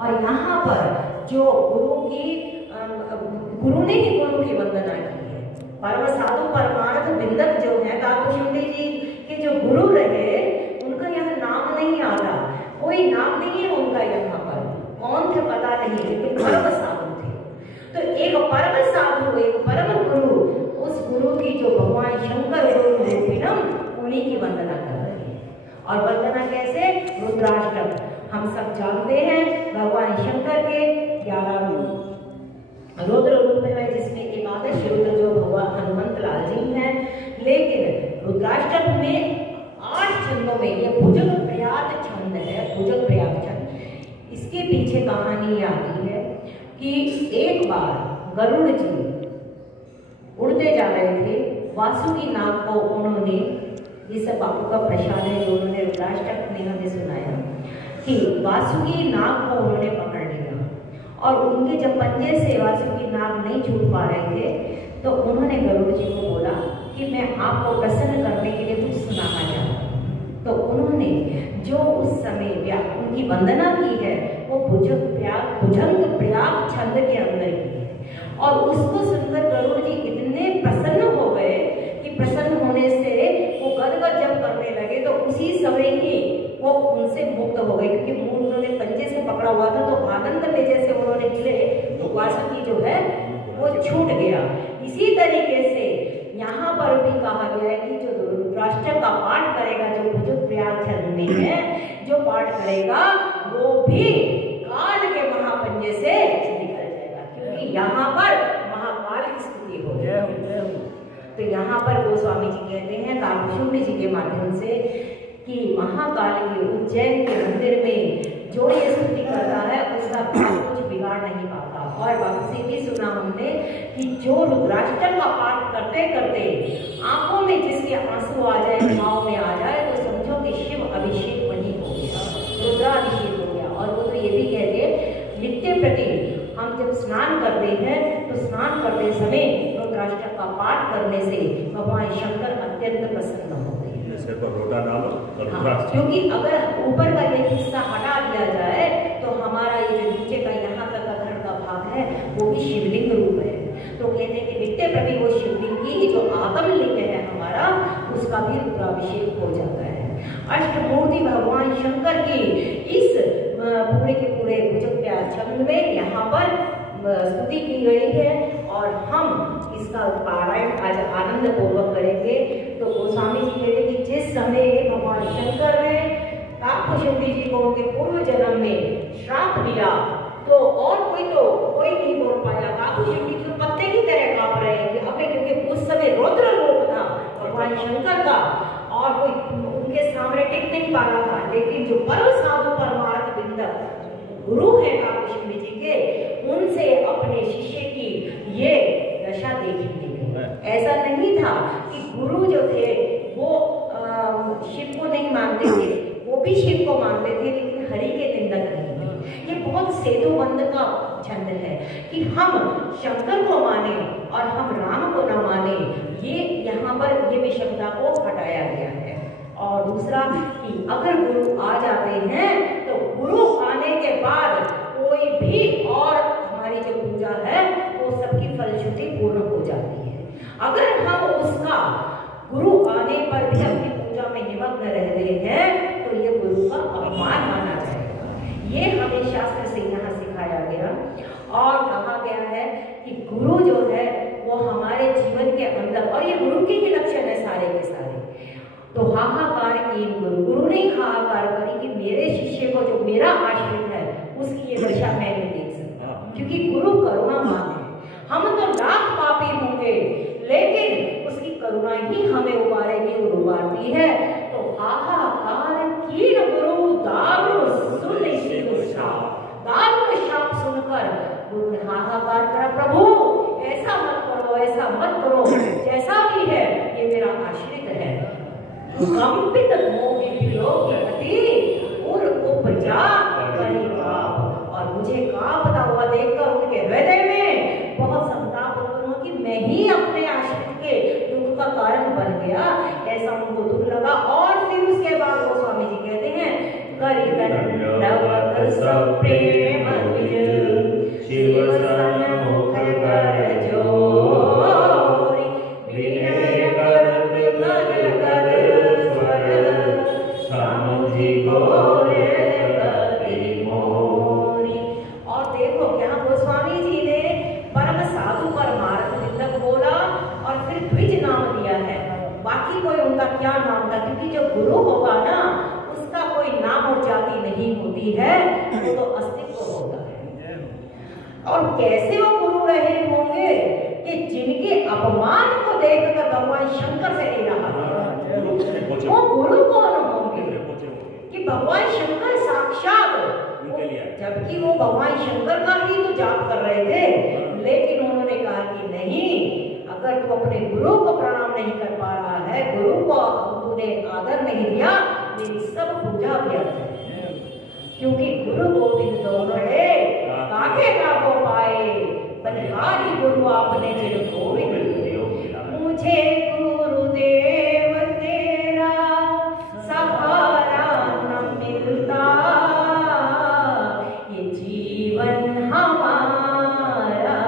और यहाँ पर जो गुरु ने ही गुरु की वंदना की है। परम साधु परमार्थ बिंदक जो है काकुशुंडी जी के जो गुरु रहे, उनका यहाँ नाम नहीं आता, कोई नाम नहीं है उनका यहाँ पर, कौन थे पता नहीं, लेकिन परम साधु थे। तो एक परम साधु, एक परम गुरु, उस गुरु की जो भगवान शंकर रूपिणम, उन्हीं की वंदना कर रही है। और वंदना कैसे? रुद्राष्टक हम सब जानते हैं, भगवान शंकर के 11 रुद्र रूप है, जिसमें एकादश रुद्र जो भगवान हनुमंत लाल जी हैं। लेकिन रुद्राष्टक में 8 छंदों में ये भुजग प्रयात छंद है, भुजग प्रयात छंद। इसके पीछे कहानी आती है कि एक बार गरुड़ जी उड़ते जा रहे थे, वासुकी नाग को उन्होंने, ये सब बापू का प्रसाद है जो उन्होंने रुद्राष्टक में हमें सुनाया, कि वासुकी नाग को उन्होंने पकड़ लिया और उनके जब पंजे से वासुकी नाग नहीं छूट पा रहे थे, तो उन्होंने गरुड़ जी को बोला कि मैं आपको प्रसन्न करने के लिए कुछ सुनाना चाहता हूँ। तो उन्होंने जो उस समय उनकी वंदना की है, वो भुजंग प्रयाग छंद के अंदर की है। और उसको सुनकर गरुड़ जी इतने प्रसन्न हो गए कि प्रसन्न होने से वो गदगद जब करने लगे, तो उसी समय ही वो उनसे मुक्त हो गए, क्योंकि मुंह उन्होंने पंजे से पकड़ा हुआ था। तो आनंद में जैसे उन्होंने हिले, तो वासुकी जो है वो छूट गया। इसी तरीके से यहाँ पर भी कहा गया है कि जो रुद्राष्टक का पाठ करेगा, जो भुजग प्रयाग छंद में है, जो पाठ करेगा वो भी काल के महापंजे से निकल जाएगा, क्योंकि यहाँ पर महाकाल की स्तुति हो गई। तो यहाँ पर गोस्वामी जी कहते हैं काकुशुंडी जी के माध्यम से कि महाकाल के उज्जैन के मंदिर में जो ये स्तुति करता है, उसका कुछ बिगाड़ नहीं पाता। और वापसी भी सुना हमने कि जो रुद्राष्टक का पाठ करते करते आंखों में जिसके आंसू आ जाए, भाव में आ जाए, तो समझो कि शिव अभिषेक वही हो गया, रुद्राभिषेक हो गया। और वो तो ये भी कहते नित्य प्रति हम जब स्नान करते हैं, तो स्नान करते समय रुद्राष्टक का पाठ करने से भगवान शंकर अत्यंत प्रसन्न होते हैं। क्योंकि अगर ऊपर का ये हिस्सा हटा दिया जाए, तो हमारा ये जो नीचे का यहाँ तक का धड़ का भाग है, वो भी शिवलिंग रूप है। तो कहते हैं कि नित्य प्रति वो शिवलिंग की जो आत्मलिंग है हमारा, उसका भी रुद्राभिषेक हो जाता है। अष्टमूर्ति भगवान शंकर की इस पूरे के पूरे भुजग प्रयाग छंद में यहाँ पर स्तुति की गई है, और हम इसका पारायण आज आनंद पूर्वक करेंगे। तो गोस्वामी जी कहते कि जिस समय भगवान शंकर ने काकुशुंडी जी को उनके पूर्व जन्म में श्राप दिया, तो और कोई नहीं बोल पाया। काकुशुंडी जी पत्ते की तरह कांप रहे थे अपने, क्योंकि उस समय रौद्र रूप था भगवान शंकर का, और कोई उनके सामने टिक नहीं पा रहा था। लेकिन जो परम साधु परमार्थ बिंदक गुरु है काकुशुंडी जी के, उनसे अपने शिष्य की ये दशा देखी गई। ऐसा नहीं था कि गुरु जो थे वो शिव को नहीं मानते थे, वो भी शिव को मानते थे, लेकिन हरि के निंदक नहीं थे। ये बहुत सेतुबंध का छंद है कि हम शंकर को माने और हम राम को न माने। ये यहाँ पर ये विषमता को हटाया गया है। और दूसरा कि अगर गुरु आ जाते हैं, तो गुरु आने के बाद कोई भी और हमारी जो पूजा है वो सबकी फलश्रुति पूर्ण हो जाती है। अगर हम उसका गुरु आने पर भी अपनी पूजा में निमग्न रहते हैं, तो ये गुरु का अपमान माना जाएगा। ये हमें शास्त्र से यहाँ सिखाया गया और कहा गया है कि गुरु जो है वो हमारे जीवन के अंदर, और ये गुरु के ही लक्षण है सारे के सारे। तो हाहाकार की गुरु ने हाहाकार करी कि मेरे शिष्य को जो मेरा आश्रित है, उसकी ये दशा मैं नहीं देख सकता, क्योंकि गुरु करुणावान है। हम तो लाख पापी होंगे, लेकिन उसकी करुणा ही हमें उबारेगी और उबारती है। तो हाहाकार की गुरु दारुण सुन दारुण शाप सुनकर गुरु ने हाहाकार करा, प्रभु ऐसा मत करो, ऐसा मत करो, जैसा भी है ये मेरा आश्रित है। कंपित और उपजा करेगा। और मुझे कांपता हुआ देखकर उनके हृदय में बहुत संताप उत्पन्न हुआ कि मैं ही अपने आश्रित के दुख का कारण बन गया, ऐसा उनको दुख लगा। और फिर उसके बाद वो स्वामी जी कहते हैं, कर सब प्रेम क्या नाम था, क्योंकि जो गुरु होगा ना उसका कोई नाम और जाति नहीं होती है, वो तो अस्तित्व होता है। और कैसे वो गुरु रहे होंगे कि जिनके अपमान को देखकर भगवान शंकर से नहीं रहा, वो गुरु कौन होंगे कि भगवान शंकर साक्षात, जबकि वो भगवान शंकर का ही तो जाप कर रहे थे, लेकिन उन्होंने कहा कि नहीं, अगर तू अपने गुरु को प्रणाम नहीं कर पा रहा है, गुरु को तूने आदर नहीं दिया, मेरी सब पूजा व्यर्थ है। क्योंकि गुरु गोविंद दोहरे काके का को पाए, बलिहारी गुरु आपने जिन गोविंद मुझे गुरुदेव तेरा सहारा न मिलता, ये जीवन हमारा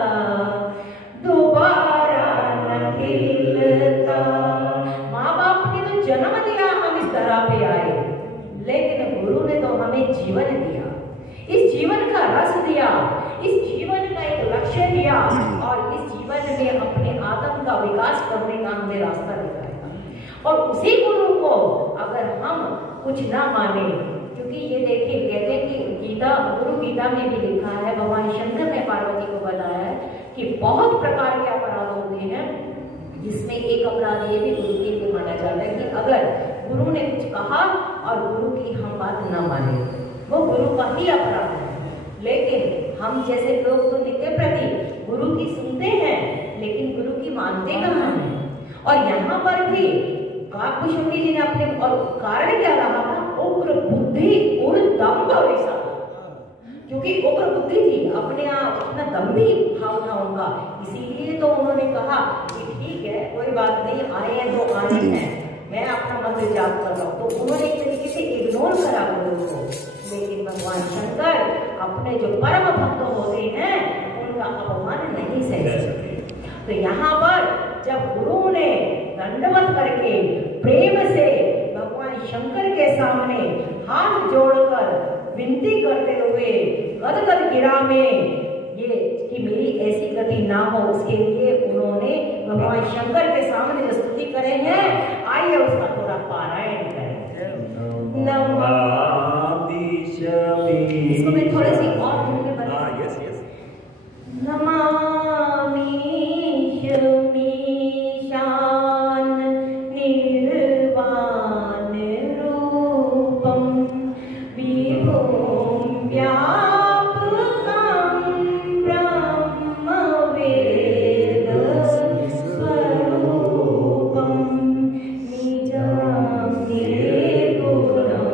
दोबारा न खिलता। माँ बाप ने तो जन्म दिया, हम इस तरह पे आए, लेकिन गुरु ने तो हमें जीवन दिया, इस जीवन का रस दिया, इस जीवन का एक लक्ष्य दिया, और इस जीवन में अपने आत्म का विकास करने का हमें रास्ता दिखाया। और उसी गुरु को अगर हम कुछ ना माने, क्योंकि ये देखिए कहते हैं कि गीता, गुरु गीता में भी लिखा है, भगवान शंकर ने पार्वती को बताया है कि बहुत प्रकार के अपराध होते हैं, जिसमें एक अपराध ये भी गुरु के लिए माना जाता है कि अगर गुरु ने कुछ कहा और गुरु की हम बात न माने, वो गुरु का ही अपराध है। लेकिन हम जैसे लोग तो नित्य प्रति गुरु की सुनते हैं, लेकिन गुरु की मानते कहाँ हैं। और यहाँ पर भी काकभूषुंडी जी ने अपने, और कारण क्या रहा था, उग्र बुद्धि और दम्भ वैसा, क्योंकि उग्र बुद्धि थी, अपने आप अपना दम्भी भाव था उनका, इसीलिए तो उन्होंने कहा कि ठीक है कोई बात नहीं, आए हैं तो आए हैं, मैं अपना मंत्र जाप कर रहा हूँ। तो उन्होंने एक तरीके से इग्नोर करा गुरु को, लेकिन भगवान शंकर अपने जो परम भक्त होते हैं उनका अपमान नहीं सह सकते। तो यहाँ पर जब गुरु ने दंडवत करके प्रेम से भगवान शंकर के सामने हाथ जोड़कर विनती करते हुए गदगद गिरा में ये कि मेरी ऐसी गति ना हो, उसके लिए उन्होंने भगवान शंकर के सामने जो स्तुति करे हैं, आइए उसका थोड़ा पारायण करें। इसको मैं थोड़ी सी और धुन में बता। नमामि शमीशान निर्वाण रूपम विभुम व्यापकं ब्रह्म वेद स्वरूपम निजं निर्गुणं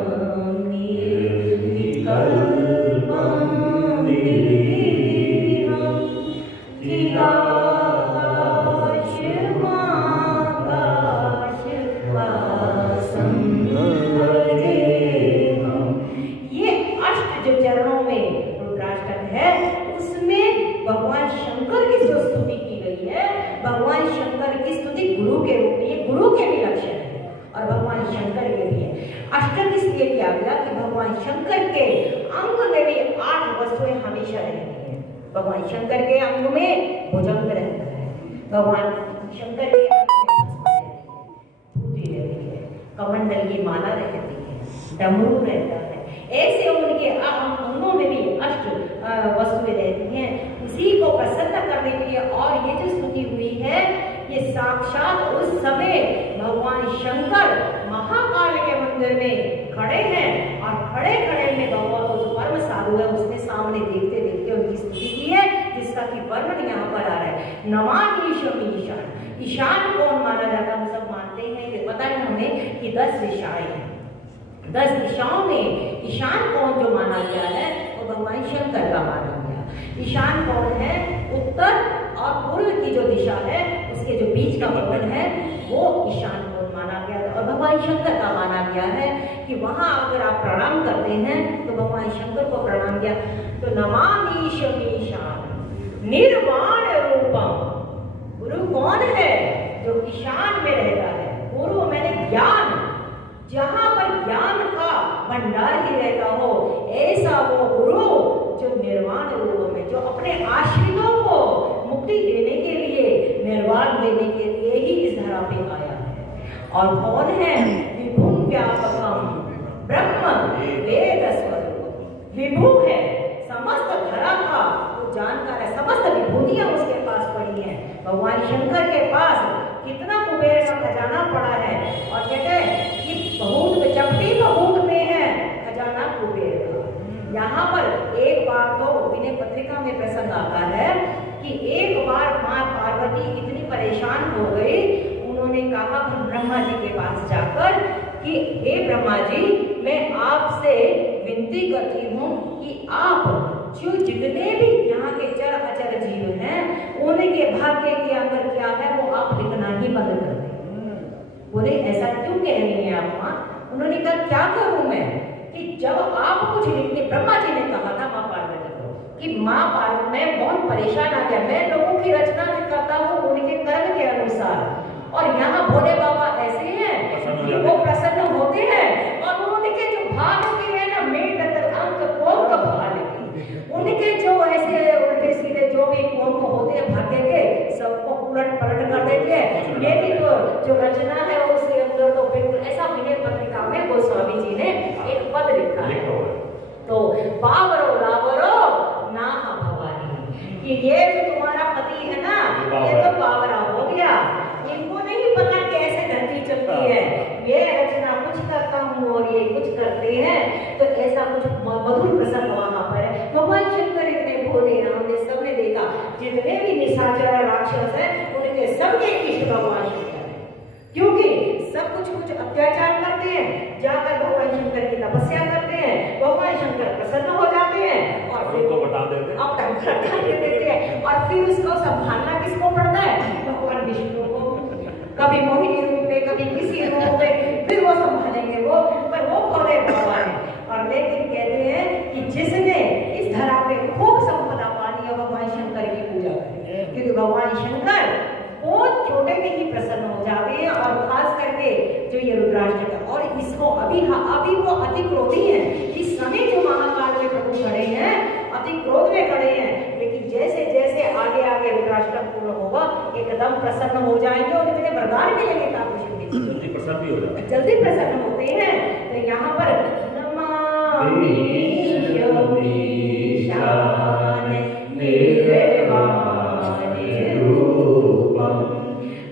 निर्विकल्पं निर्विहं चिदाकाशमाकाशवासं भजेऽहम्। ये अष्ट जो चरणों में रुद्राष्टक है, उसमें भगवान शंकर की जो स्तुति की गई है, भगवान शंकर की स्तुति गुरु के रूप में, ये गुरु के भी लक्षण है और भगवान शंकर के भी है। अष्टक इसलिए किया गया कि भगवान शंकर के अंग में भी 8 वस्तुएं हमेशा रहती हैं। भगवान शंकर के अंग में भुजंग रहता है, भगवान शंकर के अंग में धूति रहती है, कमंडल की माला रहती है, डमरू रहता है, ऐसे उनके अंगों में भी अष्ट वस्तुएं रहती हैं। उसी को प्रसन्न करने के लिए, और ये जो स्तुति हुई है ये साक्षात उस समय भगवान शंकर महाकाल के मंदिर में खड़े हैं, और खड़े खड़े में भगवान को जो परम साधु है उसने सामने देखते देखते उनकी स्तुति की है, जिसका कि वर्णन यहाँ पर आ रहा है। नमामि ईशान, ईशान कौन माना जाता है, हम सब मानते हैं कि पता है हमें कि 10 दिशाएं हैं, 10 दिशाओं में ईशान कौन जो माना गया है वो भगवान शंकर का माना गया। ईशान कौन है, उत्तर और पूर्व की जो दिशा है उसके जो बीच का कोण है वो ईशान कोण माना गया, और भगवान शंकर का माना गया है कि वहां अगर आप प्रणाम करते हैं तो भगवान शंकर को प्रणाम किया। तो नमामि शमीशान निर्वाण रूपम, गुरु कौन है, जो ईशान में रहता है। गुरु मैंने ज्ञान, जहां पर ज्ञान का भंडार ही रहता हो, ऐसा वो गुरु जो निर्वाण रूप में, जो अपने आश्रितों को मुक्ति देने के लिए, निर्वाण देने के लिए ही इस धरा पे आया है। और कौन है? विभुम व्यापकम ब्रह्म वेद स्वरूप। विभु है, समस्त धरा का वो जानकार है, समस्त विभूतियां उसके पास पड़ी हैं। भगवान शंकर के पास कितना कुबेर का खजाना पड़ा है, और कहते हैं कि बहुत चपटी बहुत में है खजाना कुबेर का। यहाँ पर एक बार तो विनय पत्रिका में प्रसंग आता है कि एक बार माँ पार्वती इतनी परेशान हो गई, उन्होंने कहा ब्रह्मा जी के पास जाकर कि हे ब्रह्मा जी, मैं आपसे विनती करती हूँ कि आप जो जितने भी यहाँ के चर अचर जीव हैं उनके भाग्य के अंदर क्या है वो आप लिखना ही बंद कर दें। बोले ऐसा क्यों कह रही हैं आप माँ? उन्होंने कहा क्या करूं मैं कि जब आप कुछ लिखने, ब्रह्मा जी ने कहा था माँ पार्वती को कि माँ पार्वती मैं बहुत परेशान आ गया, मैं लोगों की रचना करता हूँ उनके कर्म के अनुसार, और यहाँ भोले बाबा ऐसे हैं कि वो प्रसन्न होते हैं और उनके जो भाग के हैं ना मेट अंक कोंक भाग उनके जो ऐसे उल्टे सीधे जो भी कोंक होते हैं भाग्य के सबको उलट पलट कर देते हैं। मेरी जो रचना है उसके अंदर तो बिल्कुल ऐसा विनय पत्रिका में गोस्वामी जी ने एक पद लिखा है, तो बावरो लावरो ना भवानी, कि ये जो तुम्हारा पति है ना ये तो बावरा हो गया, इनको नहीं पता कैसे धरती चलती है, ये रचना कुछ करता हूँ और ये कुछ करते हैं, तो ऐसा कुछ मधुर प्रसंग वहां पर है। भगवान शंकर इतने भोले हैं, हमने सबने देखा जितने भी निशाचर राक्षस हैं उनके सबके इष्ट भगवान शंकर है, क्योंकि सब कुछ अत्याचार करते हैं, जाकर भगवान शंकर की तपस्या करते हैं, भगवान शंकर प्रसन्न हो जाते हैं और फिर तो बता देते हैं, बता देते हैं, और फिर उसको संभालना किसको पड़ता है? भगवान विष्णु को। कभी मोहिनी रूप में, कभी किसी रूप में, फिर वो संभालेंगे वो, पर वो भोले भगवान है। और लेकिन कहते हैं कि जिसने इस धरा पे खूब संपदा पानी है भगवान शंकर की पूजा करे, क्योंकि भगवान शंकर बहुत छोटे में ही प्रसन्न हो जाते हैं, और खास करके जो ये रुद्राष्टक है, और इसको अभी वो अति क्रोधी है, इस समय जो महाकाल में प्रभु खड़े हैं अति क्रोध में खड़े हैं, लेकिन जैसे जैसे आगे आगे रुद्राष्टक पूर्ण होगा एकदम प्रसन्न हो जाएंगे और इतने वरदान मिलेंगे जल्दी प्रसन्न भी हो जाते हैं, जल्दी प्रसन्न होते हैं। तो यहाँ पर नमामि योगीशान निर्वाणे रूपम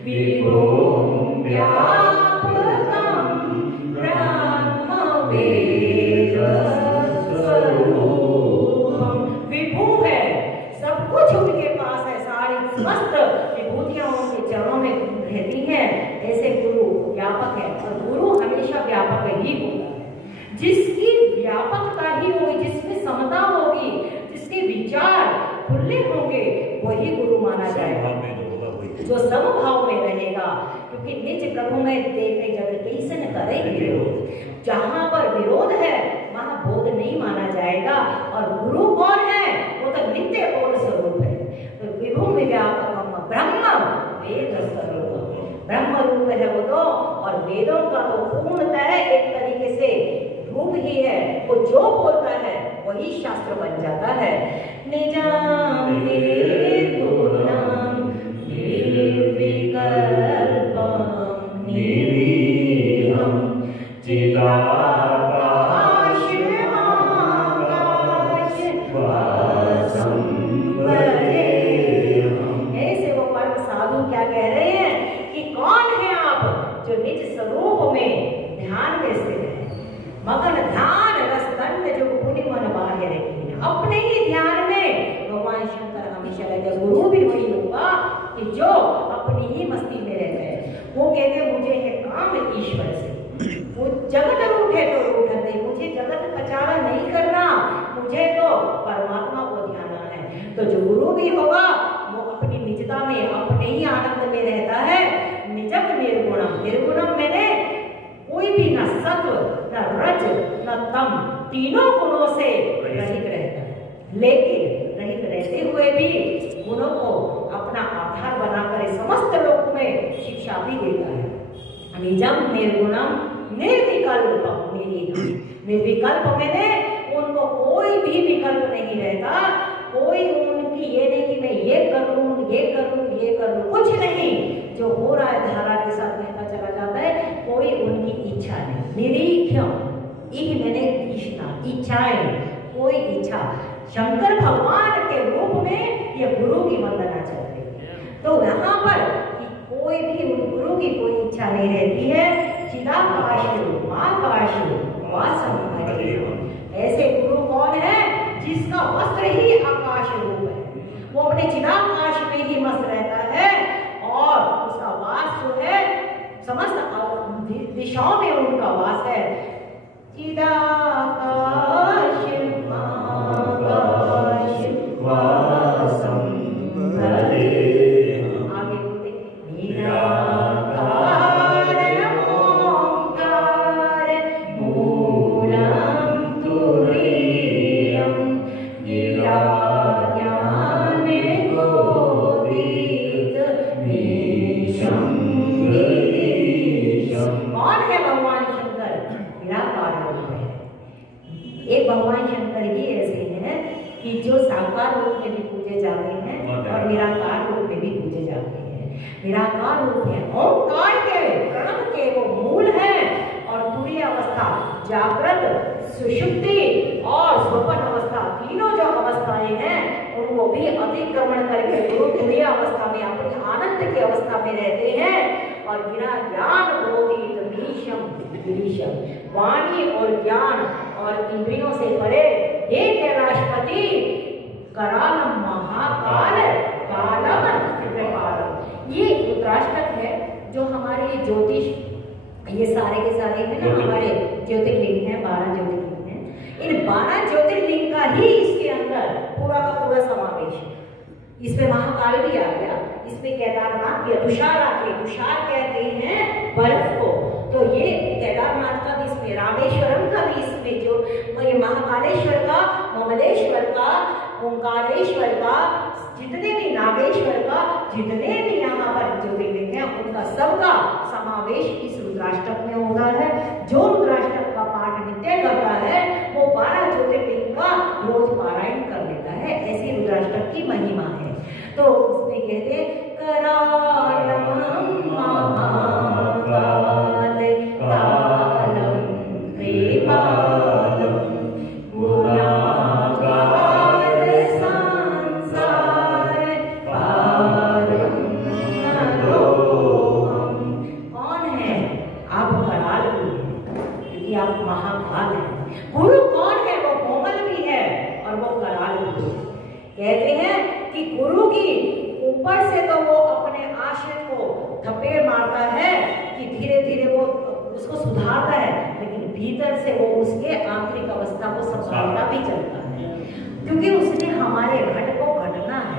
विभुम व्यापकम ब्रह्म वेद स्वरूपम। विभु है, सब कुछ उनके पास है, सारी समस्त विभूतियां उनके चरणों में रहती हैं। ऐसे गुरु व्यापक है, और गुरु हमेशा व्यापक ही होता है। जिसकी व्यापकता ही होगी, जिसमें समता होगी, जिसके विचार खुले होंगे, वही गुरु माना जाएगा, जो समभाव में रहेगा। क्योंकि निज प्रभु में देखे जब कैसन करे विरोध, जहां पर विरोध है वहां बोध नहीं माना जाएगा। और गुरु कौन है? वो तो नित्य बोध स्वरूप है। तो विभु व्यापकम ब्रह्म वेद स्वरूप, ब्रह्म रूप है वो तो, और वेदों का तो पूर्णतः एक तरीके से रूप ही है, वो जो बोलता है वही शास्त्र बन जाता है। निजाम निर्गुणम निर्विकल्पम निरीहम चिदाकाशमाकाशवासं वरेहम। ऐसे वो परम साधु क्या कह रहे हैं कि कौन है आप जो निज स्वरूप में ध्यान में स्थित है, मगन ध्यान रस दंड जो पुनि मन बाह्य रखी, अपने ही ध्यान में भगवान शंकर हमेशा रहते। गुरु भी वही होगा कि जो अपनी ही मस्ती में रहते हैं। वो कहते मुझे है काम ईश्वर से, वो जगत रूठे तो रूठन दे, मुझे जगत पचारा नहीं करना, मुझे तो परमात्मा को ध्याना है। तो जो गुरु भी होगा वो अपनी निजता में, अपने ही आनंद में रहता है। निजम निर्गुणम, निर्गुणम मैंने कोई भी न सत्व न रज न तम, तीनों गुणों से रहित रहता है, लेकिन रहित रहते हुए भी गुणों को अपना आधार बनाकर समस्त लोक में शिक्षा भी देता है। निजम निर्गुणम निर्विकल्पम निरीहम, निर्विकल्प मैंने उनको कोई भी विकल्प नहीं रहता, कोई उनकी ये नहीं कि मैं ये करूं ये करूं ये करूं, कुछ नहीं, जो हो रहा है धारा के साथ बहता चला जाता है। शंकर भगवान के रूप में ये गुरु की वंदना चल रही है। तो यहाँ पर कोई भी गुरु की कोई इच्छा नहीं रहती है। चिदाकाशु महाकाशु वासम भजे। ऐसे गुरु कौन है? जिसका वस्त्र ही आकाश रूप है, वो अपने चिदाकाश में ही मस्त रहता है और उसका वास जो है समस्त दिशाओं में उनका वास है। चिदाकाश महाकाश वासम भजे। आगे बोलते निराकार ओंकार मूलम तुरीयम गिराज्ञान गोविद मीशं गिरीशं। कौन है भगवान शंकर? निराकार रूप है। एक भगवान शंकर ही ऐसे हैं कि जो साकार रूप में भी पूजे जाते हैं और निराकार रूप में भी पूजे जाते हैं। निराकार रूप है, ओंकार के प्रणव के वो मूल है और तुरीय अवस्था, जागृत, सुषुप्ति और स्वप्न अवस्था, तीनों जो अवस्थाएं हैं उनको भी अतिक्रमण करके गुरु तुरीय अवस्था में अपनी आनंद की अवस्था में रहते हैं। और गिरा ज्ञान बोधित मीशम गिरीशम, वाणी और ज्ञान और इंद्रियों से परे हे कैलाशपति करालम महाकाल कालम कृपालम। ये रुद्राष्टक है जो हमारे ज्योतिष, ये सारे के सारे हैं ना हमारे ज्योतिर्लिंग हैं, 12 ज्योतिर्लिंग हैं। इन 12 ज्योतिर्लिंग का ही इसके अंदर पूरा का पूरा समावेश है। इसमें महाकाल भी आ गया, इसमें केदारनाथ भी, तुषार आते, तुषार कहते हैं बर्फ को। तो ये केदारनाथ का भी इसमें, रामेश्वरम का भी इसमें, जो ये महाकालेश्वर का, ममलेश्वर का, ओंकारेश्वर का, जितने भी नागेश्वर का, जितने भी यहाँ पर ज्योतिर्लिंग है उनका सबका समावेश इस रुद्राष्टक में होता है। जो रुद्राष्टक का पाठ नित्य करता है वो 12 ज्योतिर्लिंग का रोज पारायण कर लेता है। ऐसी रुद्राष्टक की महिमा है। तो उसमें कहते करालम महाकाल कालम कृपालम गुणागार संसार पारम नरोहम। कौन है? आप कराल भी हैं क्योंकि आप महाकाल हैं। गुरु कौन है? वो कोमल भी है और वो कराल भी है। कहते हैं कि गुरु की ऊपर से तो वो अपने आश्रय को थपेड़ मारता है कि धीरे धीरे वो उसको सुधारता है, लेकिन भीतर से वो उसके आंतरिक अवस्था को संभालता भी चलता है। क्योंकि उसने हमारे घट को घटना है,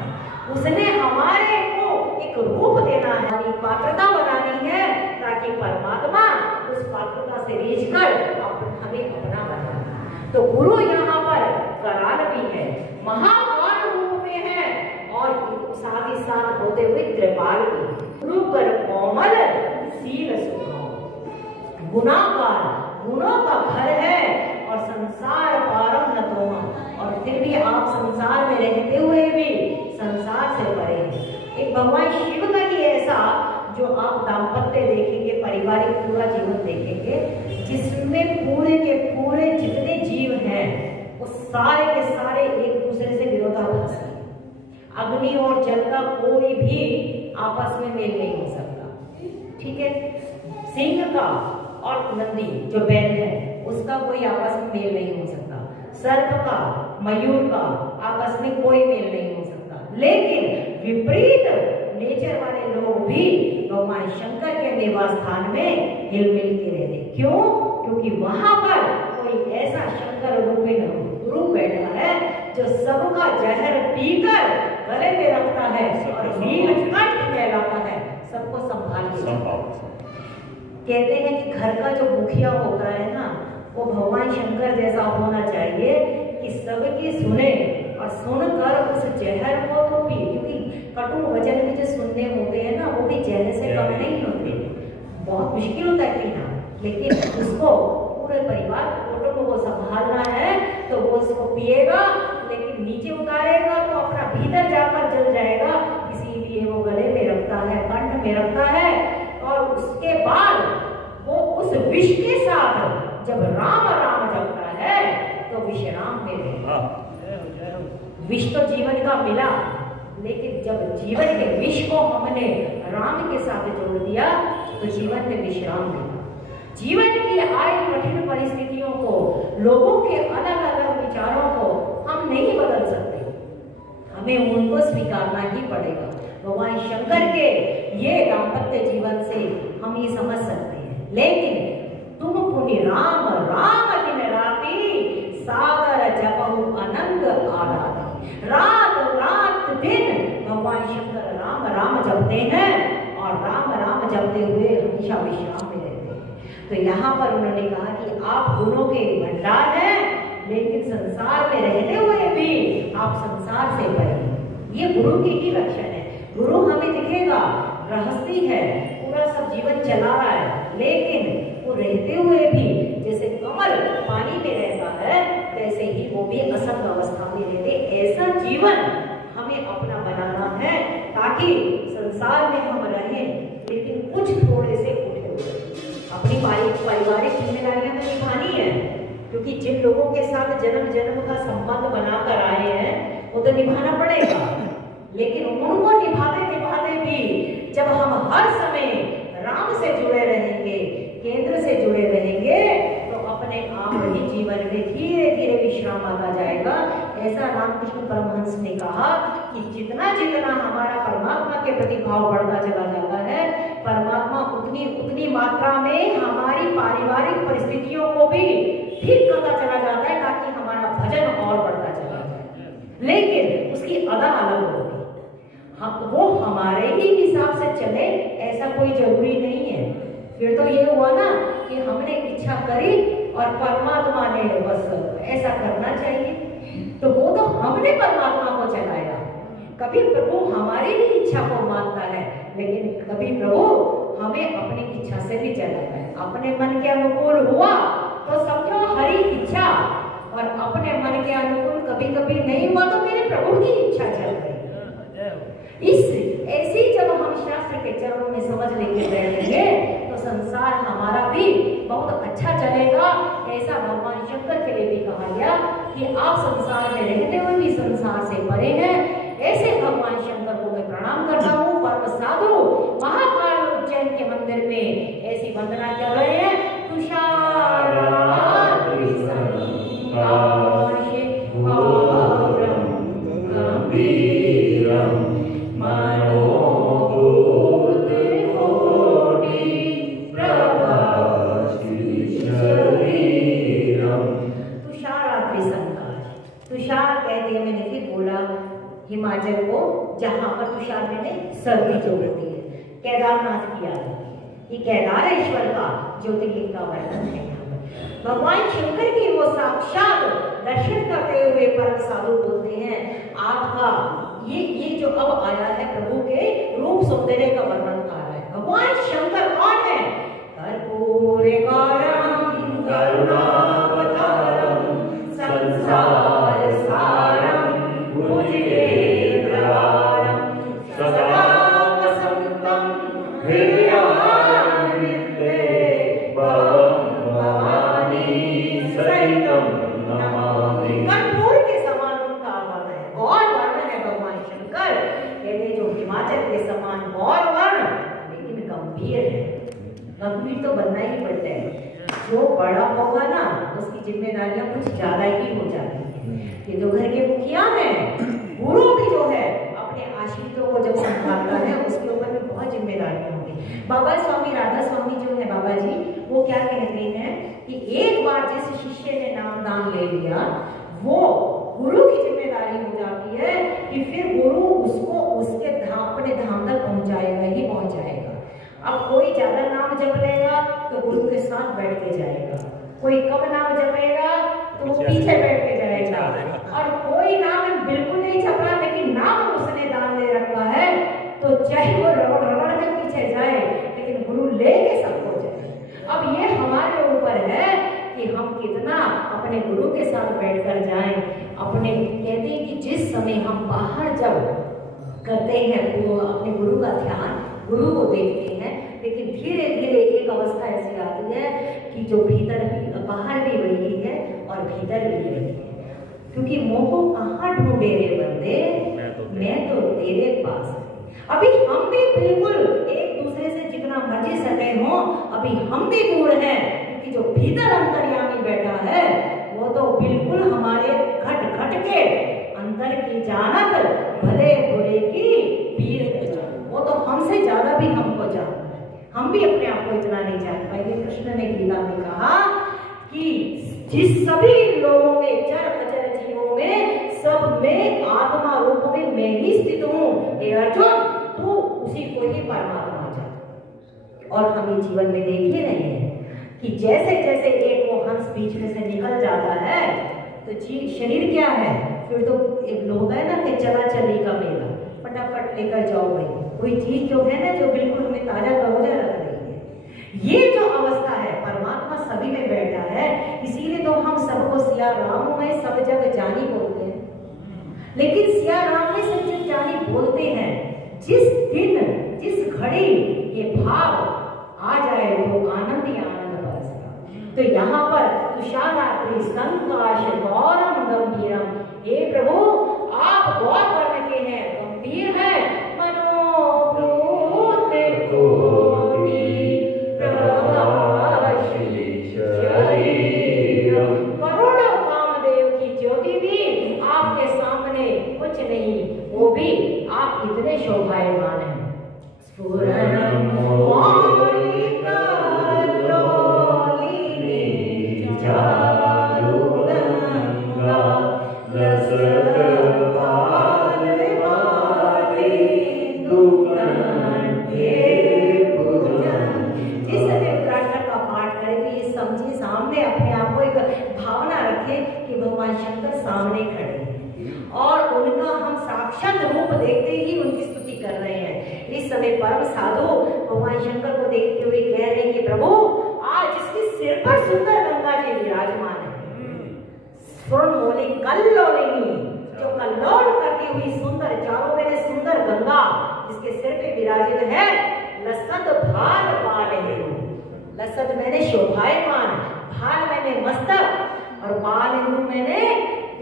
उसने हमारे को एक रूप देना है, एक पात्रता बनानी है ताकि परमात्मा उस पात्रता से रीझकर हमें अपना बनाए। तो गुरु यहाँ पर कराल भी है, महाकाल रूप में है और साथ ही साथ होते हुए त्रिपाल भी। गुरु कर कोमल सील सुभाव, गुनाकार, गुणों का घर है और संसार पारम न तोम। और फिर भी आप संसार में रहते हुए भी संसार से परे हैं। एक भगवान शिव का ही ऐसा जो आप दाम्पत्य देखेंगे, पारिवारिक पूरा जीवन देखेंगे, जिसमें पूरे के पूरे जितने जीव हैं वो सारे के सारे एक दूसरे से विरोधाभास हैं। अग्नि और जल का कोई भी आपस में मेल नहीं हो सकता, ठीक है। सिंह का और नंदी जो बैल है उसका कोई आपस में मेल नहीं हो सकता। सर्प का, मयूर का आपस में कोई मेल नहीं हो सकता। लेकिन विपरीत नेचर वाले लोग भी भगवान शंकर के निवास स्थान में हिलमिल के रहते। क्यों? क्योंकि वहां पर कोई ऐसा शंकर रूपी गुरु बैठा है जो सबका जहर पीकर गले में रखता है और नीलकंठ कहलाता है, सबको संभाल के। कहते हैं कि घर का जो मुखिया होता है ना वो भगवान शंकर जैसा होना चाहिए कि सबकी सुने और सुनकर उस जहर को तो पी। क्योंकि कटु वचन भी जो सुनने होते हैं ना वो भी जहर से कम नहीं होते, बहुत मुश्किल होता है पीना, लेकिन उसको पूरे परिवार कुटुंब को संभालना है तो वो उसको पिएगा, लेकिन नीचे उतारेगा तो अपना भीतर जाकर जल जाएगा। इसीलिए वो गले में रखता है, कंठ में रखता है और उसके बाद वो उस विष के साथ जब राम राम जपता है तो विश्राम में रहता है। विष तो जीवन का मिला, लेकिन जब जीवन के विष को हमने राम के साथ जोड़ दिया तो जीवन में विश्राम मिला। जीवन की आए कठिन परिस्थितियों को, लोगों के अलग अलग विचारों को हम नहीं बदल सकते, हमें उनको स्वीकारना ही पड़ेगा। भगवान शंकर के ये दाम्पत्य जीवन से हम ये समझ सकते हैं। लेकिन तुम पुनि राम राम दिन राति सागर जपहु अनंग आराधि। रात रात दिन भगवान शंकर राम राम जपते हैं और राम राम जपते हुए हमेशा विश्राम में रहते हैं। तो यहाँ पर उन्होंने कहा कि आप गुणों के भंडार हैं, लेकिन संसार में रहते हुए भी आप संसार से परे। ये गुरु की ही लक्षण है। गुरु हमें दिखेगा गृहस्थी है, पूरा सब जीवन चला रहा है, लेकिन वो रहते हुए भी जैसे कमल पानी में रहता है, वैसे ही वो भी असंग अवस्था में रहते। ऐसा जीवन हमें अपना बनाना है ताकि संसार में हम रहें, लेकिन कुछ थोड़े से उठे हुए। अपनी पारिवारिक जिम्मेदारियां तो निभानी है, क्योंकि जिन लोगों के साथ जन्म जन्म का संबंध बनाकर आए हैं वो तो निभाना पड़ेगा। लेकिन उनको निभाते निभाते भी जब हम हर समय राम से जुड़े रहेंगे, केंद्र से जुड़े रहेंगे, तो अपने आप ही जीवन में धीरे धीरे विश्राम आता जाएगा। ऐसा रामकृष्ण परमहंस ने कहा कि जितना जितना हमारा परमात्मा के प्रति भाव बढ़ता चला जाता है, परमात्मा उतनी उतनी मात्रा में हमारी पारिवारिक परिस्थितियों को भी ठीक करता चला जाता है, ताकि हमारा भजन और बढ़ता चला जाए। लेकिन उसकी अदा अलग होगी, वो हमारे ही हिसाब से चले ऐसा कोई जरूरी नहीं है। फिर तो ये हुआ ना कि हमने इच्छा करी और परमात्मा ने बस ऐसा करना चाहिए, तो वो तो हमने परमात्मा को चलाया। कभी प्रभु हमारी ही इच्छा को मानता है, लेकिन कभी प्रभु हमें अपनी इच्छा से भी चलाता है। अपने मन के अनुकूल हुआ तो समझो हरी इच्छा, और अपने मन के अनुकूल कभी कभी नहीं हुआ तो मेरे प्रभु की इच्छा चल गई। इस ऐसी जब हम शास्त्र के चरणों में समझ लेके बैठेंगे तो संसार हमारा भी बहुत अच्छा चलेगा। ऐसा भगवान शंकर के लिए भी कहा गया कि आप संसार में रहते हुए भी संसार से परे हैं। ऐसे भगवान शंकर को मैं प्रणाम करता हूँ। परम साधु महाकाल उज्जैन के मंदिर में ऐसी वंदना कर रहे हैं। तुषार कहते हैं, मैंने भी बोला हिमाचल को, जहां पर तुषार में सर्दी जो होती है, केदारनाथ की याद होती है। ये केदारेश्वर का ज्योतिर्लिंग का वर्णन है। भगवान शंकर की वो साक्षात दर्शन करते हुए परम साधु बोलते हैं, आपका ये जो अब आया है प्रभु के रूप सौंदर्य का वर्णन आ रहा है। भगवान शंकर कौन है? कर्पूरकारं करुणावतारं संसार सारं भुजगेन्द्रहारं सदा वसन्तं हृदयारविन्दे भवं भवानी सहितं नमामि। कर्पूर के समान उनका वर्ण है, गौर वर्ण है भगवान शंकर। कहते जो हिमाचल के समान गौर वर्ण, लेकिन गंभीर है। गंभीर तो बनना ही पड़ता है। जो बड़ा होगा ना उसकी जिम्मेदारियां कुछ ज्यादा ही हो जाती है। ये जो घर के मुखिया हैं, गुरु भी जो है अपने आश्रितों को जब संभालता है उसके ऊपर भी बहुत जिम्मेदारियां होंगी। बाबा स्वामी राधा स्वामी जो है बाबा जी, वो क्या कहते हैं कि एक बार जिस शिष्य ने नाम दान ले लिया, वो गुरु की जिम्मेदारी हो जाती है कि फिर गुरु उसको उसके अपने धाम तक पहुंचाएगा ही पहुंचाएगा। अब कोई ज्यादा नाम जप लेगा तो गुरु के साथ बैठ के जाएगा, कोई कम नाम जपेगा तो वो पीछे बैठ के जाएगा, और कोई नाम बिल्कुल नहीं जप रहा लेकिन नाम उसने दान ले रखा है, तो चाहे वो रगड़ रगड़ के पीछे जाए लेकिन गुरु लेके सबको जाए। अब ये हमारे ऊपर है कि हम कितना अपने गुरु के साथ बैठकर जाएं। अपने कहते हैं कि जिस समय हम बाहर जब करते हैं वो अपने गुरु का ध्यान, गुरु को देखते हैं, लेकिन धीरे धीरे एक अवस्था ऐसी आती है कि जो भीतर भी बाहर भी वही है और भीतर भी वही है। क्योंकि मोह कहाँ ढूंढे रे बंदे, मैं तो तेरे पास। अभी हम भी बिल्कुल एक दूसरे से जितना मर्जी सटे हो, अभी हम भी दूर हैं, क्योंकि जो भीतर अंतर्यामी बैठा है वो तो बिल्कुल हमारे घट घट के अंदर की जानत भले बुरे की पीर है। वो तो हमसे ज्यादा भी हमको जानता है, हम भी अपने आप को इतना नहीं जान पाएंगे। कृष्ण ने गीता में कहा कि जिस सभी लोगों में, जड़ अजर जीवों में, सब में आत्मा रूप में मैं ही स्थित हूँ। हे अर्जुन, तू उसी को ही परमात्मा जान। और हम ये जीवन में देख ही रहे हैं कि जैसे जैसे एक वो हंस बीच में से निकल जाता है तो शरीर क्या है, फिर तो एक लोग है ना कि चला चली का मेला, फटाफट लेकर जाओ भाई, कोई चीज जो है ना जो बिल्कुल हमें ताजा तरोजा रख रही है। ये जो अवस्था है परमात्मा सभी में बैठा है, इसीलिए तो हम सबको सिया राम में सब जग जानी बोलते हैं। लेकिन सिया राम में सब जग जानी बोलते हैं, जिस दिन जिस घड़ी ये भाव आ जाए तो आनंद ही आनंद बरसता। तो यहाँ पर तुषारात्रि संकाश गौरम गंभीरम, हे प्रभु आप गौर करने के हैं, गंभीर है, मनोभूत कोटि प्रभावशी शरीरम, करोड़ों कामदेव की ज्योति भी आपके सामने कुछ नहीं, वो भी आप इतने शोभायमान हैं। स्फुरनम मौलिका लोलिनी चारुगंगा लसत पालवाली दुकंठे भुजन। जिस समय प्रार्थना का पाठ करेंगे ये समझिए, सामने अपने आप को एक भावना रखें कि भगवान शंकर सामने खड़े हैं और उनका हम साक्षात रूप देखते ही उनकी स्तुति कर रहे हैं। इस समय परम साधु भगवान शंकर को देखते हुए कह रहे हैं कि प्रभु आज जिसके सिर पर सुंदर गंगा जी विराजमान है, स्वर्ण मोली कल्लोलिनी, जो कल्लोल करती हुई सुंदर चारों में सुंदर गंगा जिसके सिर पे विराजित है, लसत भाल पाले, लसत मैंने शोभायमान, भाल मैंने मस्तक और बाल इंदु मैंने,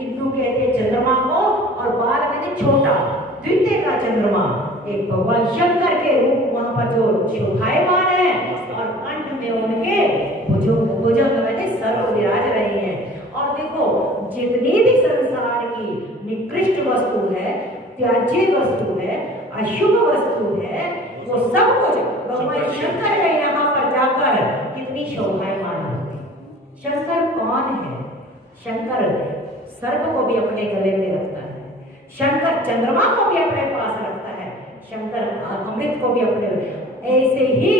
इंदु कहते हैं चंद्रमा को और बाल मैंने छोटा, द्वितीय का चंद्रमा, एक भगवान शंकर के रूप वहां पर जो शोभायमान है और कंठ में उनके भुजंग मैंने सर्व विराज रहे हैं। और देखो जितनी भी संसार की निकृष्ट वस्तु है, त्याज्य वस्तु है, अशुभ वस्तु है, वो सब कुछ भगवान शंकर के यहाँ पर जाकर कितनी शोभायमान होती। शंकर कौन है? शंकर सर्प को भी अपने गले में रखता है, शंकर चंद्रमा को भी अपने पास रखता है, शंकर अमृत को भी अपने, ऐसे ही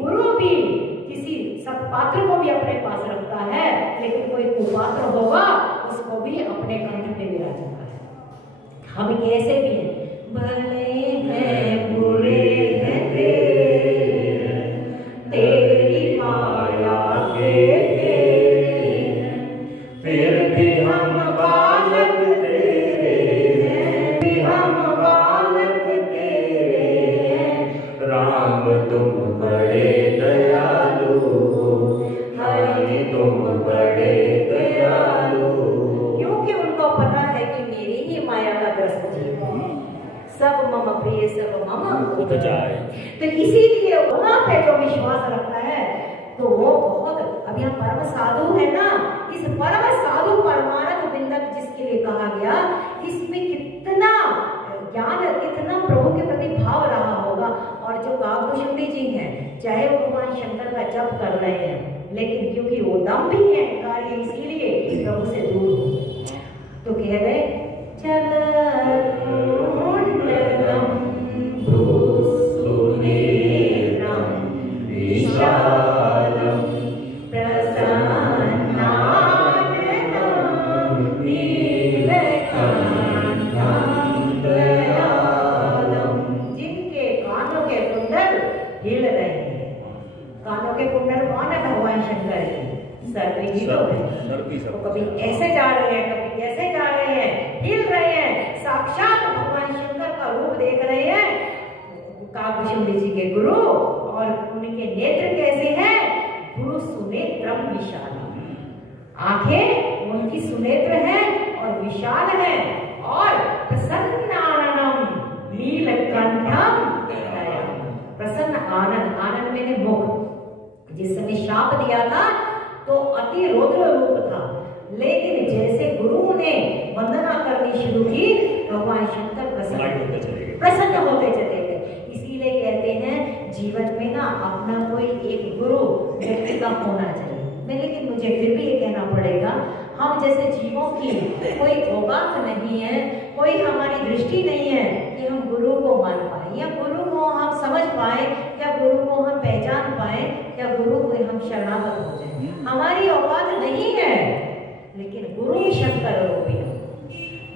गुरु भी किसी सत्पात्र को भी अपने पास रखता है, लेकिन कोई कुपात्र होगा उसको भी अपने कंठ में विराजता है। हम कैसे भी हैं, भले हैं बुरे हैं तेरी माया के फेरे, फिर भी हम बालक तेरे हैं, हम बालक तेरे हैं। राम तुम बड़े दयालु, हरि तुम बड़े दयालु। क्योंकि उनको पता है कि मेरी ही माया का ग्रस्त जीव है, सब मम प्रिय सब मम उपजाए। तो इसीलिए वहां पे जो विश्वास रखता है तो वो बहुत, अभी हम परम साधु है ना, इस परम साधु परमानंद बिंदक जिसके लिए कहा गया, इसमें कितना ज्ञान, कितना प्रभु के प्रति भाव रहा होगा। और जो काकभूषणी जी हैं, चाहे वो भगवान शंकर का जप कर रहे हैं, लेकिन क्योंकि वो दम भी है कार्य, इसीलिए प्रभु से दूर हो, तो कह रहे चल जिनके कानों के कुंडल हिल रहे हैं, कानों के कुंडल कौन है? भगवान शंकर जी, सर पे ही तो है, तो कभी ऐसे जा रहे हैं, कभी कैसे जा रहे हैं, हिल रहे हैं, साक्षात भगवान शंकर का रूप देख रहे हैं काकभूषणी जी के गुरु। और उनके नेत्र कैसे हैं? गुरु सुनेत्रम विशाल, आंखें उनकी सुनेत्र हैं और विशाल है और प्रसन्नाननम नीलकंठम दयालु। प्रसन्न आनंद, आनंद मैंने मुख। जिस समय शाप दिया था तो अति रौद्र रूप था, लेकिन जैसे गुरु ने वंदना करनी शुरू की भगवान शंकर प्रसन्न होते चले गए। इसीलिए कहते हैं जीवन में ना अपना कोई एक गुरु व्यक्ति का होना चाहिए। मैं लेकिन मुझे फिर भी ये कहना पड़ेगा, हम जैसे जीवों की कोई औकात नहीं है, कोई हमारी दृष्टि नहीं है कि हम गुरु को मान पाए या गुरु को हम समझ पाए या गुरु को हम पहचान पाए या गुरु को हम शरणागत हो जाए। हमारी औकात नहीं है, लेकिन गुरु शंकर रूपी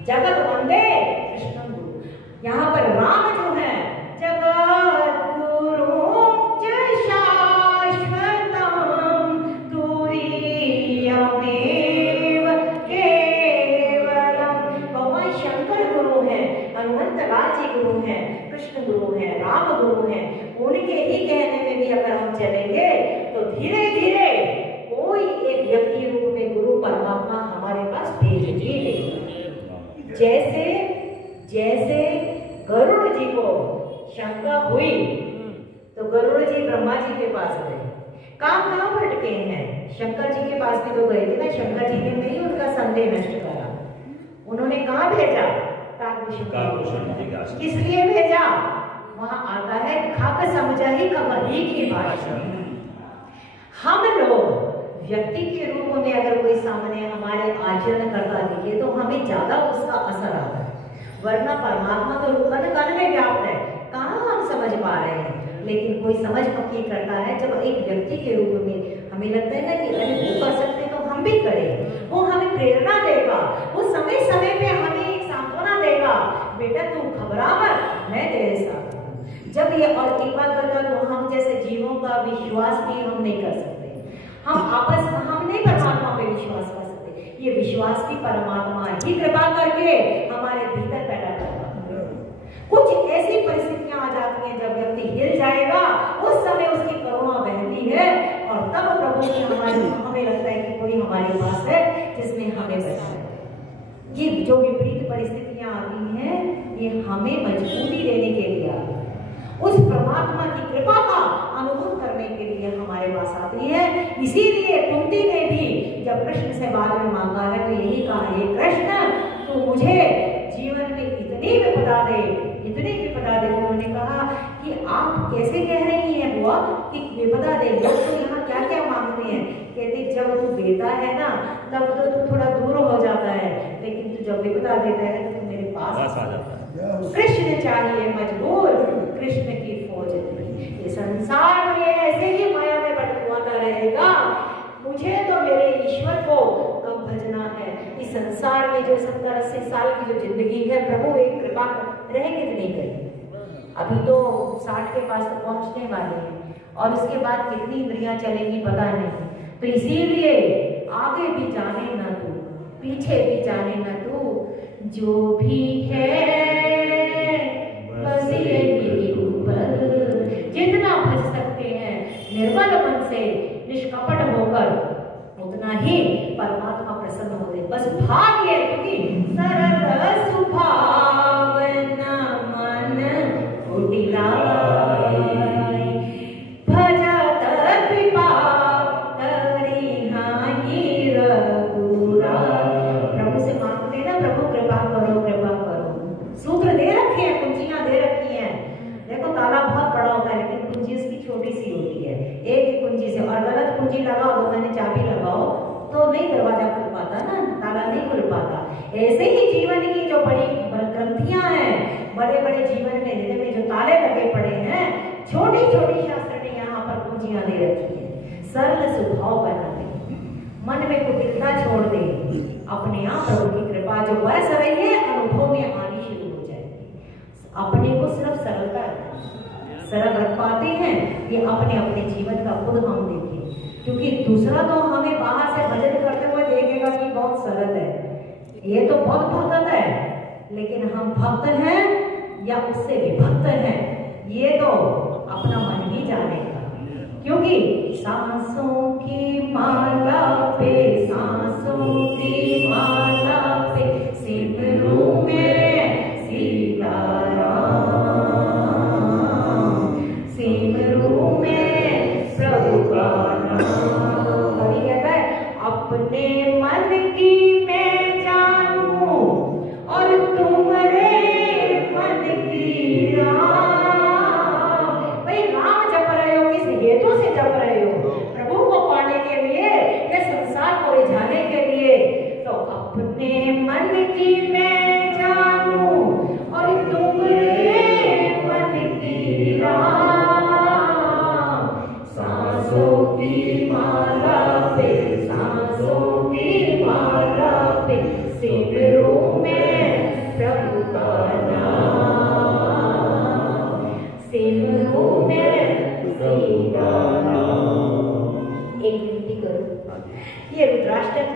जगत वंदे कृष्ण गुरु। यहाँ पर राम जो है जगत गुरु गुरु हैं, कृष्ण गुरु हैं, राम गुरु हैं। उनके ही कहने में भी अगर हम चलेंगे तो धीरे धीरे कोई एक व्यक्ति रूप में गुरु परमात्मा हमारे पास भेज ही देगा। जैसे जैसे गरुड़ जी को शंका हुई तो गरुड़ जी ब्रह्मा जी के पास गए। कहाँ भटके हैं? शंकर जी के पास भी तो गए थे ना। शंकर जी ने नहीं उनका संदेह नष्ट करा। उन्होंने कहाँ भेजा? किस लिए भेजा? वहां आता है खग समझा ही खबरी की भाषा। हम लोग व्यक्ति के रूप में अगर कोई सामने हमारे आचरण करता दिखे तो हमें ज्यादा उसका असर आता है, वरना परमात्मा तो कण कण में व्याप्त है, कहाँ हम समझ पा रहे हैं। लेकिन कोई समझ पक्की करता है जब एक व्यक्ति के रूप में हमें लगता है ना कि अरे वो कर सकते तो हम भी करें। वो हमें प्रेरणा देगा, वो समय समय पे हमें एक सांत्वना देगा, बेटा तू घबरा मत, मैं तेरे साथ हूं। जब ये और एक बात बता दो, हम जैसे जीवों का विश्वास भी हम नहीं कर सकते। हम आपस में हम नहीं परमात्मा पे विश्वास कर सकते। ये विश्वास भी परमात्मा ही कृपा करके हमारे भीतर पैदा करता है। कुछ ऐसी परिस्थितियां आ जाती हैं जब व्यक्ति हिल जाएगा, उस समय उसकी करुणा बहती है और तब प्रभु की हमें लगता है कि कोई हमारे पास है जिसने हमें बचाया। ये जो विपरीत परिस्थितियां आती हैं ये हमें मजबूती देने के लिए आती है, उस परमात्मा की कृपा का अनुभव करने के लिए हमारे पास आती है। इसीलिए कुंती ने भी जब कृष्ण से बाद में मांगा है तो यही कहा, हे कृष्ण तू मुझे जीवन में इतनी विपदा दे, इतनी विपदा दे। उन्होंने कहा कि आप कैसे कह रही हैं बुआ कि विपदा दे? लोग तो यहाँ क्या क्या मांगते हैं, कहते जब तू देता है ना तब तो तू थोड़ा दूर हो जाता है, लेकिन तू जब विपदा देता है तो तू मेरे पास आ जाता है। कृष्ण चाहिए मजबूर, कृष्ण की फौज नहीं। ये संसार में ऐसे ही माया में भटकता रहेगा। मुझे तो मेरे ईश्वर को कब भजना है। इस संसार में जो 70-80 साल की जो जिंदगी है, प्रभु एक कृपा रह कितनी गई। अभी तो 60 के पास तो पहुंचने वाले हैं और उसके बाद कितनी इंद्रियां चलेंगी पता नहीं। तो इसीलिए आगे भी जाने न तू, पीछे भी जाने न तू, जो भी है बस यही ऊपर। जितना भज सकते हैं निर्मल मन से निष्कपट होकर, उतना ही परमात्मा प्रसन्न होते। बस भाग ये क्योंकि सरल सुभावना मन कुटिलाई भजत कृपा करिहाई रघुरा। प्रभु से मांगते ना, प्रभु कृपा करो, कृपा करो। सूत्र दे रखे हैं, कुंजियां दे रखी हैं। देखो ताला बहुत बड़ा होता है लेकिन कुंजी उसकी छोटी सी होती है। एक ही कुंजी से और गलत कुंजी लगाओ तो मैंने चाबी लगाओ तो नहीं दरवाजा खुल पाता ना, ताला नहीं खुल पाता। ऐसे ही जीवन की जो बड़ी ग्रंथियां हैं, बड़े बड़े जीवन में हृदय में जो ताले लगे पड़े हैं, छोटी छोटी शास्त्र ने यहाँ पर कुंजियां दे रखी है। सरल स्वभाव बना दे, मन में कुटिलता छोड़ दे, अपने आप प्रभु की कृपा जो बरस रही है अनुभव में आनी शुरू हो जाएगी। अपने को सिर्फ सरल रख पाते हैं, ये अपने अपने जीवन का खुद हम देखें, क्योंकि दूसरा तो हमें बाहर से भजन करते हुए देखेगा कि बहुत सरल है, ये तो बहुत भक्त है, लेकिन हम भक्त हैं या उससे विभक्त हैं ये तो अपना मन ही जानेगा। क्योंकि सांसों की माला पे, सांसों की माला पे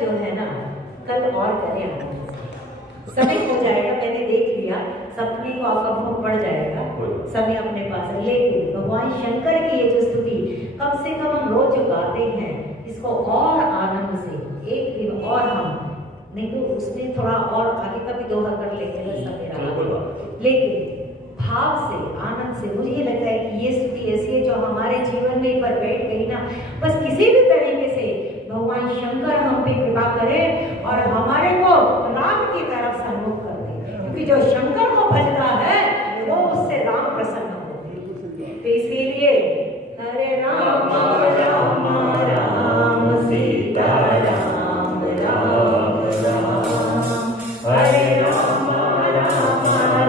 जो है ना कल और करें आनंद से। समय हो जाएगा, मैंने देख लिया, सपने को आपका भोग बढ़ जाएगा, समय अपने पास है। लेकिन भगवान शंकर की ये जो स्तुति कम से कम हम रोज जो गाते हैं, इसको और आनंद से एक दिन और हम, नहीं तो उसमें थोड़ा और आगे का भी दोहा कर लेंगे अगर समय रहा, लेकिन भाव से आनंद से मुझे ये लगता है कि ये स्तुति ऐसी है जो हमारे जीवन में एक बार बैठ गई ना, बस किसी भी तरीके से भगवान शंकर हम पे कृपा करें और हमारे को राम की तरफ सम्मुख कर दे, क्योंकि जो शंकर को भजता है वो उससे राम प्रसन्न होते हैं। तो इसीलिए हरे राम राम राम सीता राम राम राम, हरे राम राम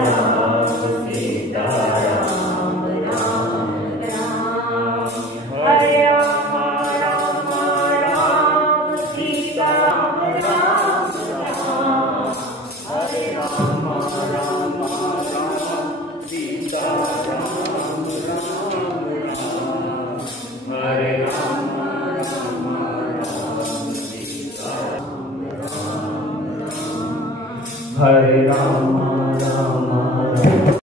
राम सीता राम राम राम, हरे राम राम राम सीता राम राम राम, हरे राम राम राम सीता राम राम राम, हरे राम राम राम सीता राम राम राम, हरे राम राम